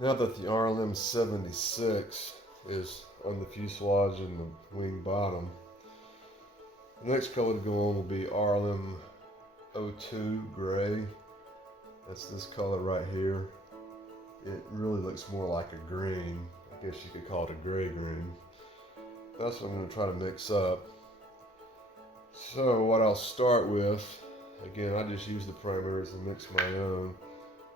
Now that the RLM76 is on the fuselage and the wing bottom, the next color to go on will be RLM02 Grey. That's this color right here. It really looks more like a green. I guess you could call it a gray green. That's what I'm going to try to mix up. So what I'll start with, again, I just use the primers and mix my own.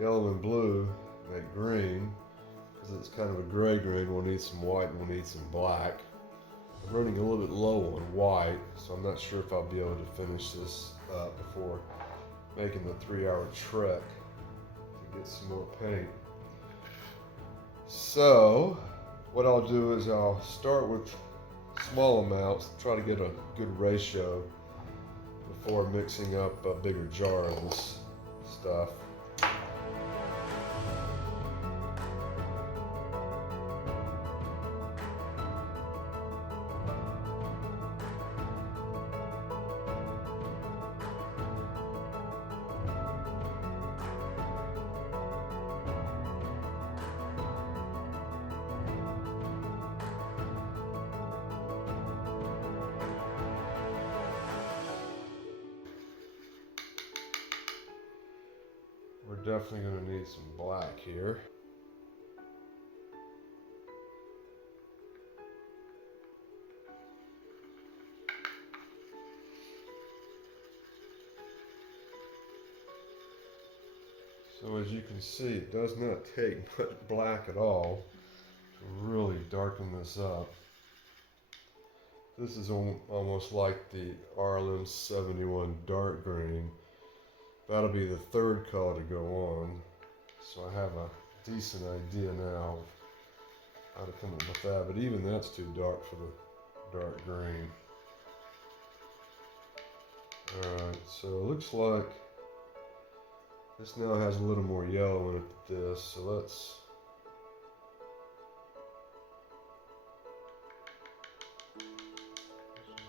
Yellow and blue make green. Because it's kind of a gray green, we'll need some white and we'll need some black. I'm running a little bit low on white, so I'm not sure if I'll be able to finish this up before making the 3-hour trek to get some more paint. So what I'll do is I'll start with small amounts, try to get a good ratio before mixing up a bigger jar of this stuff. We're definitely going to need some black here. So as you can see, it does not take much black at all to really darken this up. This is almost like the RLM71 dark green. That'll be the third color to go on. So I have a decent idea now of how to come up with that, but even that's too dark for the dark green. Alright, so it looks like this now has a little more yellow in it than this, so let's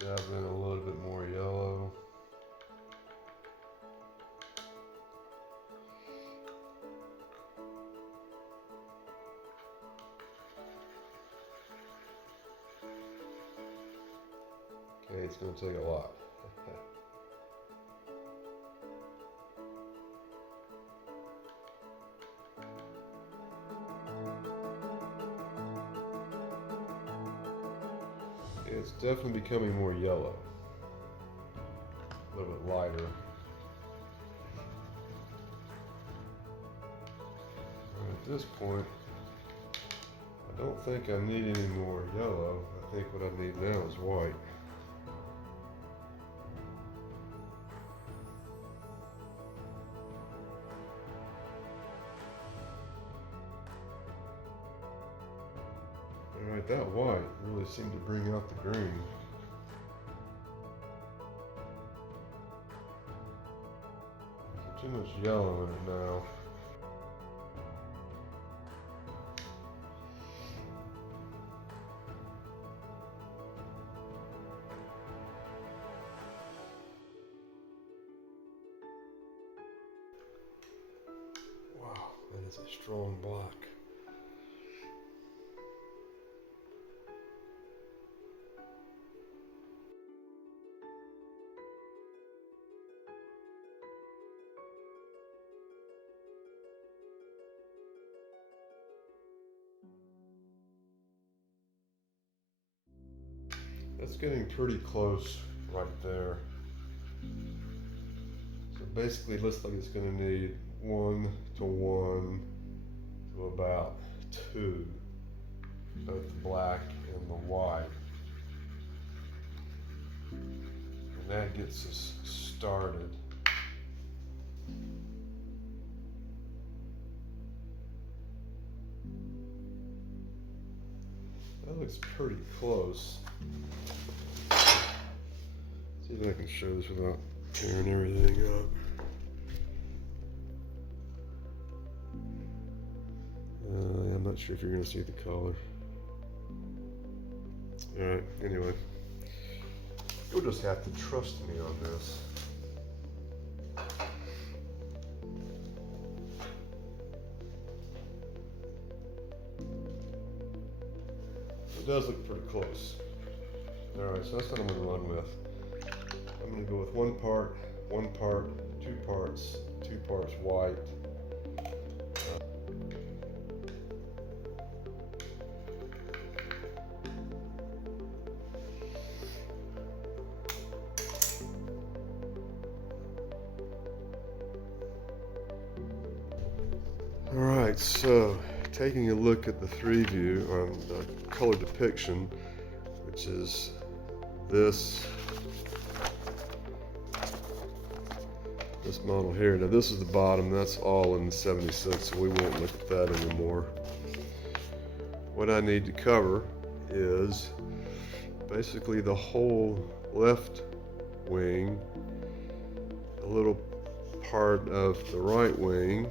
dab in a little bit more yellow. Okay, it's going to take a lot. It's definitely becoming more yellow, a little bit lighter. And at this point, I don't think I need any more yellow. I think what I need now is white. Alright, that white really seemed to bring out the green. There's too much yellow in it now. Wow, that is a strong black. That's getting pretty close right there. So basically it looks like it's going to need 1 to 1 to about 2, both the black and the white. And that gets us started. That looks pretty close. See if I can show this without tearing everything up. I'm not sure if you're going to see the color. Alright, anyway. You'll just have to trust me on this. does look pretty close. Alright, so that's what I'm going to run with. I'm going to go with one part, two parts white. Alright, so taking a look at the 3 view on the color depiction, which is this model here. Now this is the bottom, that's all in 76, so we won't look at that anymore. What I need to cover is basically the whole left wing, a little part of the right wing,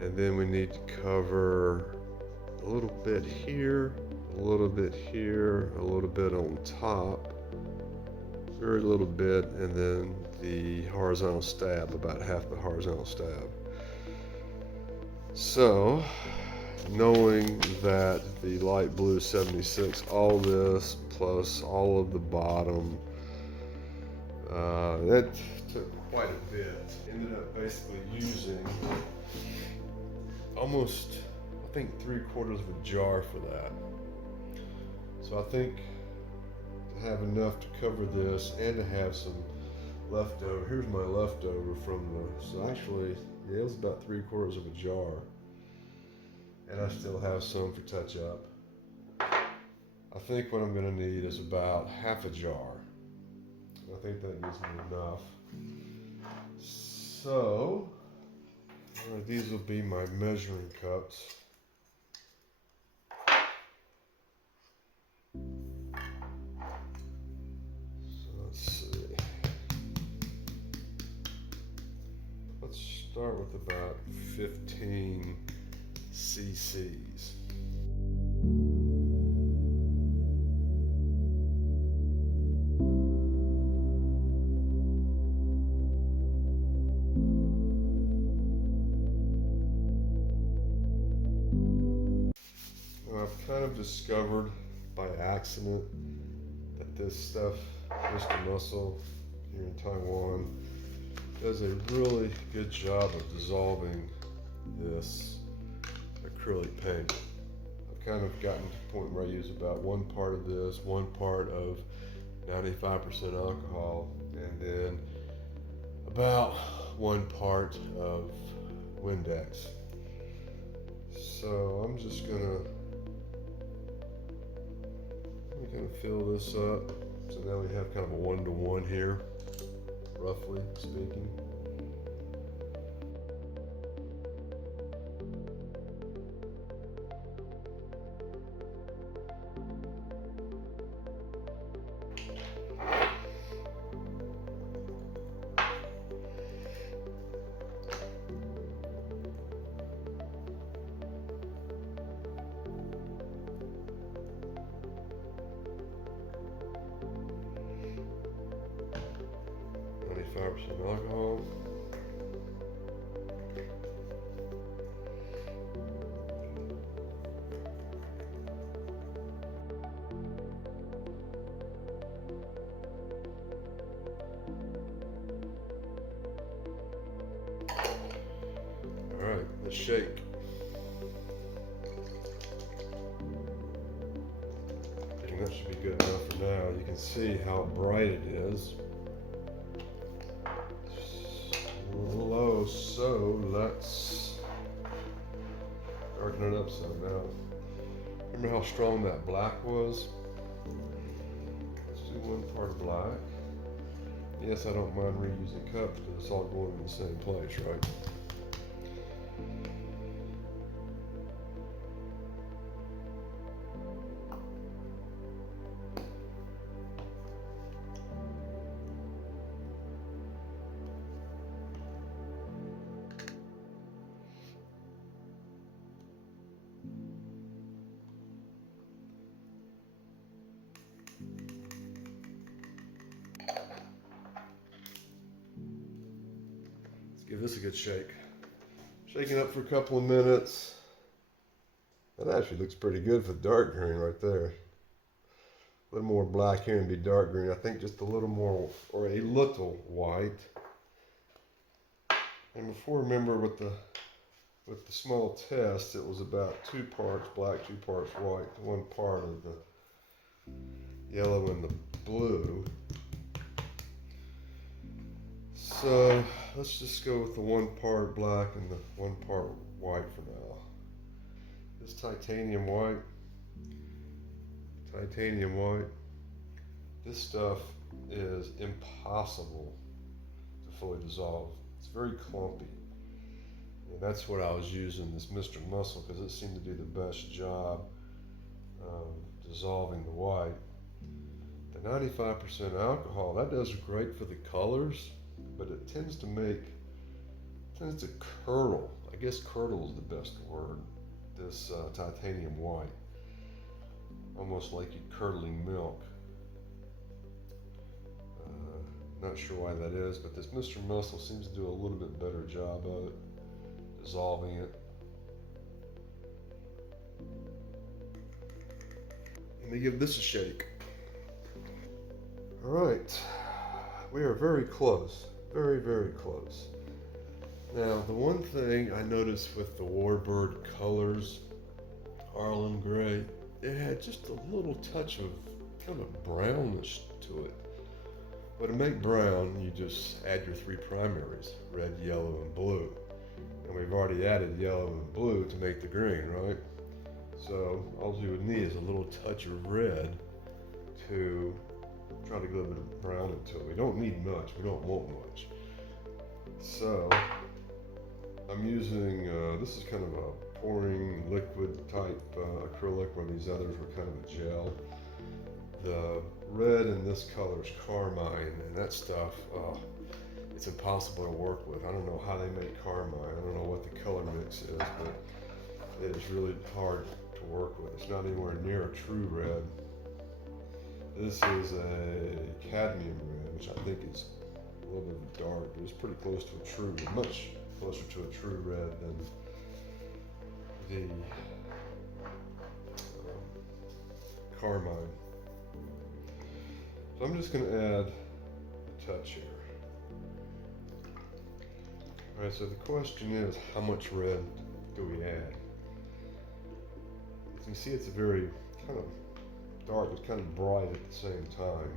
and then we need to cover a little bit here, a little bit here, a little bit on top, very little bit, and then the horizontal stab, about half the horizontal stab. So, knowing that the light blue 76, all this plus all of the bottom, that took quite a bit. Ended up basically using almost, I think, 3/4 of a jar for that. So I think to have enough to cover this and to have some leftover, here's my leftover from the, so actually, yeah, it was about 3/4 of a jar. And I still have some for touch up. I think what I'm gonna need is about half a jar. I think that gives me enough. So, these will be my measuring cups. So let's see. Let's start with about 15 cc's. I've kind of discovered by accident that this stuff, Mr. Muscle here in Taiwan, does a really good job of dissolving this acrylic paint. I've kind of gotten to the point where I use about one part of this, one part of 95% alcohol, and then about one part of Windex. So I'm just gonna fill this up. So now we have kind of a 1-to-1 here, roughly speaking. Alcohol. All right, let's shake. I think that should be good enough for now. You can see how bright it is. Low, so let's darken it up some. Now, remember how strong that black was? Let's do one part of black. Yes, I don't mind reusing cups because it's all going in the same place, right? Give this a good shake. Shake it up for a couple of minutes. That actually looks pretty good for dark green right there. A little more black here and be dark green. I think just a little more, or a little white. And before, remember with the small test, it was about 2 parts black, 2 parts white, 1 part of the yellow and the blue. So let's just go with the 1 part black and the 1 part white for now. This titanium white, this stuff is impossible to fully dissolve. It's very clumpy. And that's what I was using, this Mr. Muscle, because it seemed to do the best job of dissolving the white. The 95% alcohol, that does great for the colors, but it tends to curdle. I guess curdle is the best word. This titanium white, almost like you're curdling milk. Not sure why that is, but this Mr. Muscle seems to do a little bit better job of it, dissolving it. Let me give this a shake. All right, we are very close, very, very close. Now, the one thing I noticed with the Warbird colors, RLM Grey, it had just a little touch of kind of brownish to it. But to make brown, you just add your 3 primaries, red, yellow, and blue. And we've already added yellow and blue to make the green, right? So all you would need is a little touch of red to try to get a little bit of brown into it. We don't need much, we don't want much. So I'm using, this is kind of a pouring liquid type acrylic, where these others were kind of a gel. The red in this color is carmine, and that stuff, it's impossible to work with. I don't know how they make carmine. I don't know what the color mix is, but it is really hard to work with. It's not anywhere near a true red. This is a cadmium red, which I think is a little bit dark, but it's pretty close to a true, much closer to a true red than the carmine. So I'm just going to add a touch here. All right, so the question is, how much red do we add? As you see, it's a very kind of dark, but kind of bright at the same time.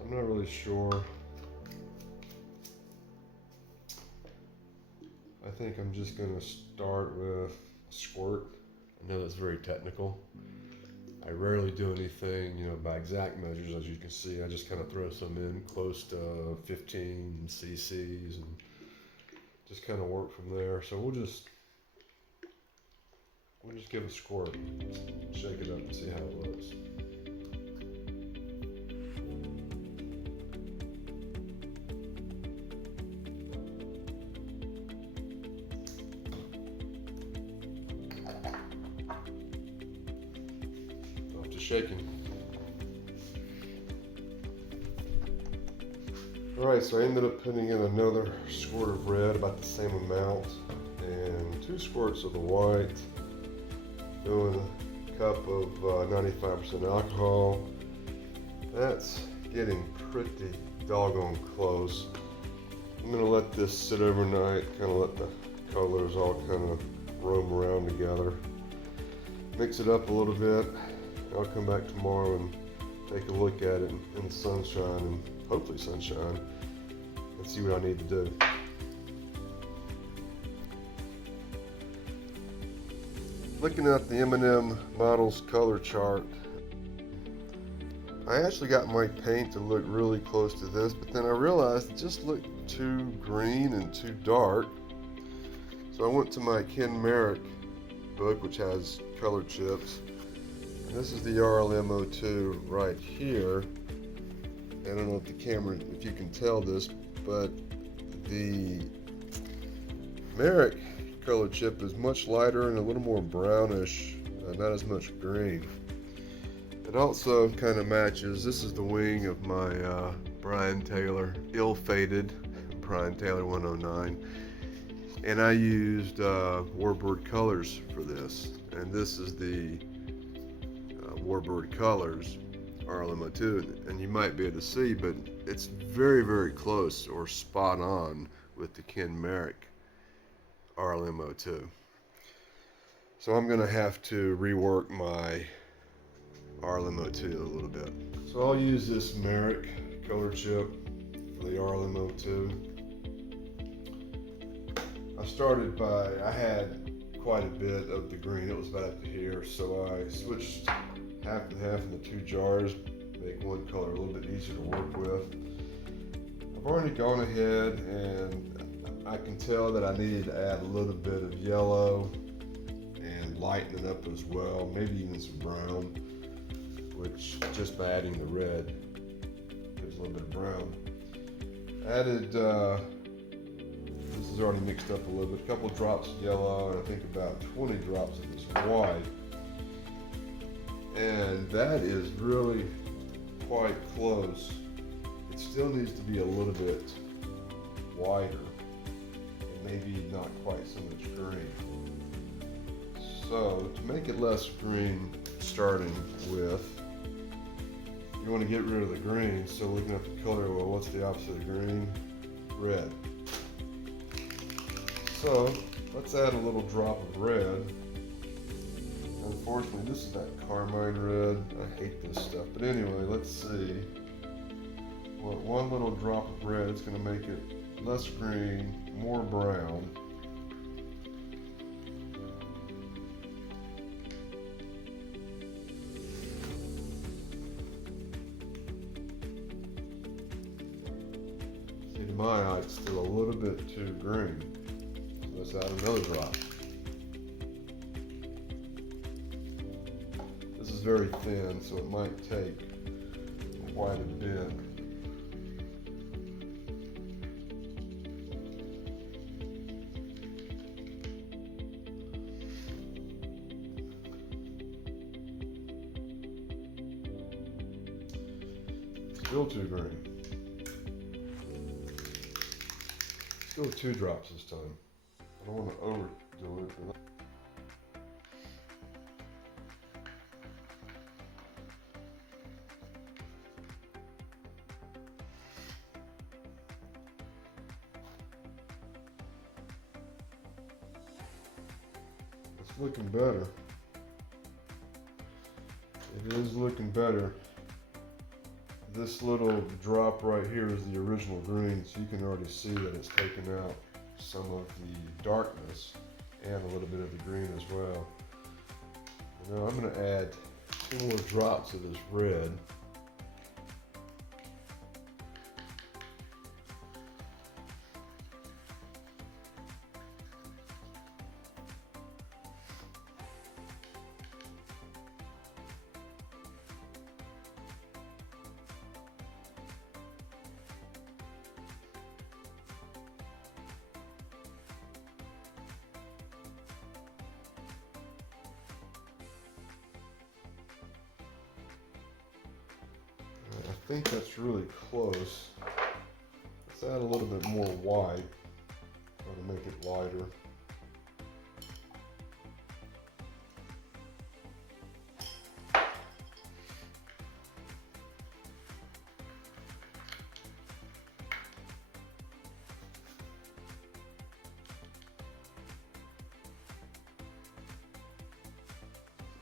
I'm not really sure. I think I'm just going to start with a squirt. I know that's very technical. I rarely do anything, by exact measures. As you can see, I just kind of throw some in close to 15 cc's and just kind of work from there. So we'll just give it a squirt, shake it up and see how it looks. Shaking. Alright, so I ended up putting in another squirt of red, about the same amount, and 2 squirts of the white, doing a cup of 95% alcohol. That's getting pretty doggone close. I'm going to let this sit overnight, kind of let the colors all kind of roam around together. Mix it up a little bit. I'll come back tomorrow and take a look at it in the sunshine, and hopefully sunshine, and see what I need to do. Looking at the M&M Models color chart, I actually got my paint to look really close to this, but then I realized it just looked too green and too dark. So I went to my Ken Merrick book, which has color chips. This is the RLM02 right here. I don't know if the camera, if you can tell this, but the Merrick color chip is much lighter and a little more brownish, not as much green. It also kind of matches, this is the wing of my Brian Taylor, ill-fated Brian Taylor 109. And I used Warbird Colors for this. And this is the Warbird Colors RLM02. And you might be able to see, but it's very, very close or spot on with the Ken Merrick RLM02. So I'm going to have to rework my RLM02 a little bit. So I'll use this Merrick color chip for the RLM02. I had quite a bit of the green. It was about up to here, so I switched half and half in the two jars, make one color a little bit easier to work with. I've already gone ahead and I can tell that I needed to add a little bit of yellow and lighten it up as well, maybe even some brown, which just by adding the red gives a little bit of brown. Added this is already mixed up a little bit, a couple of drops of yellow and I think about 20 drops of this white, and that is really quite close. It still needs to be a little bit wider and maybe not quite so much green. So to make it less green, starting with, you want to get rid of the green. So looking at the color, well, what's the opposite of green? Red. So let's add a little drop of red. Unfortunately, this is that carmine red. I hate this stuff. But anyway, let's see. Well, one little drop of red is going to make it less green, more brown. See, to my eye, it's still a little bit too green. Let's add another drop. This is very thin, so it might take quite a bit. Still too green. Still 2 drops this time. I don't want to overdo it. It's looking better. It is looking better. This little drop right here is the original green, so you can already see that it's taken out some of the darkness and a little bit of the green as well. Now I'm going to add 2 more drops of this red. I think that's really close. Let's add a little bit more white, try to make it lighter.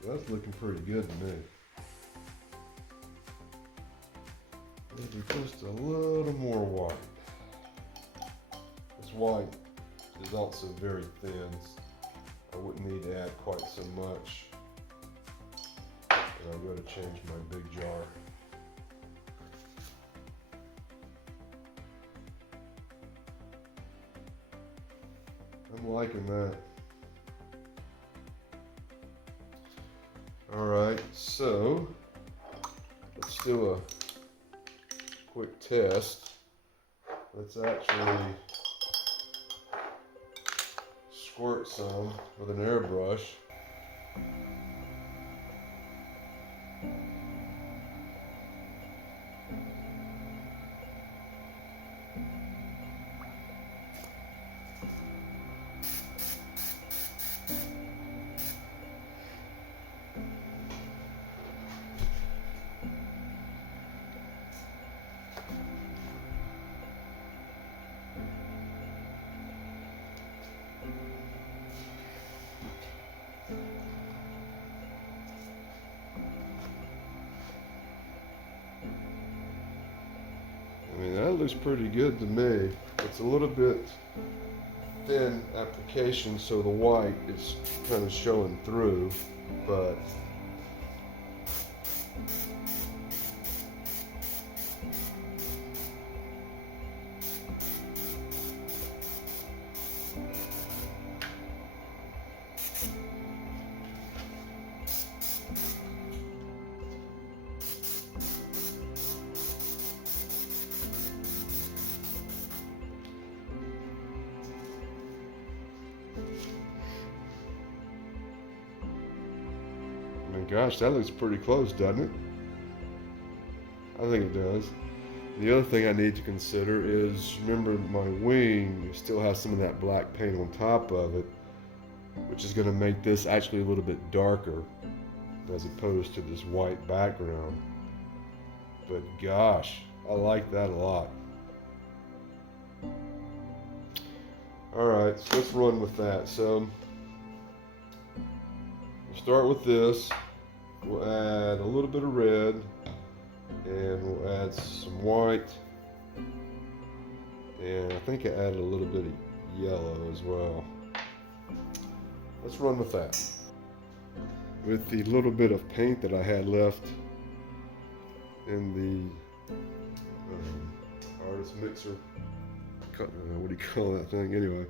That's looking pretty good to me. Maybe just a little more white. This white is also very thin. I wouldn't need to add quite so much. And I'm going to change my big jar. I'm liking that. Alright, so let's do a quick test. Let's actually squirt some with an airbrush. looks pretty good to me. It's a little bit thin application, so the white is kind of showing through, but I mean, gosh, that looks pretty close, doesn't it? I think it does. The other thing I need to consider is, remember my wing still has some of that black paint on top of it, which is going to make this actually a little bit darker as opposed to this white background. But gosh, I like that a lot. Alright, so let's run with that. So we'll start with this. We'll add a little bit of red, and we'll add some white, and I think I added a little bit of yellow as well. Let's run with that. With the little bit of paint that I had left in the artist mixer, what do you call that thing anyway,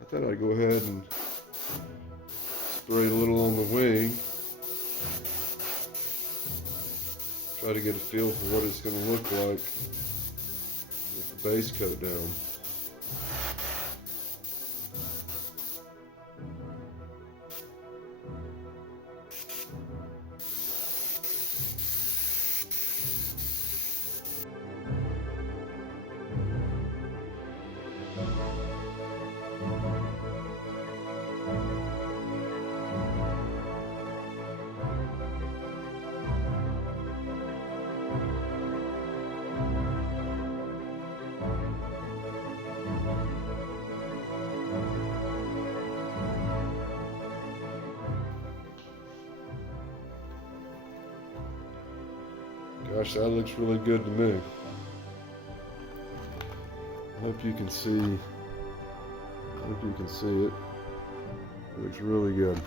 I thought I'd go ahead and spray a little on the wing, try to get a feel for what it's going to look like with the base coat down. Gosh, that looks really good to me. I hope you can see it. It looks really good.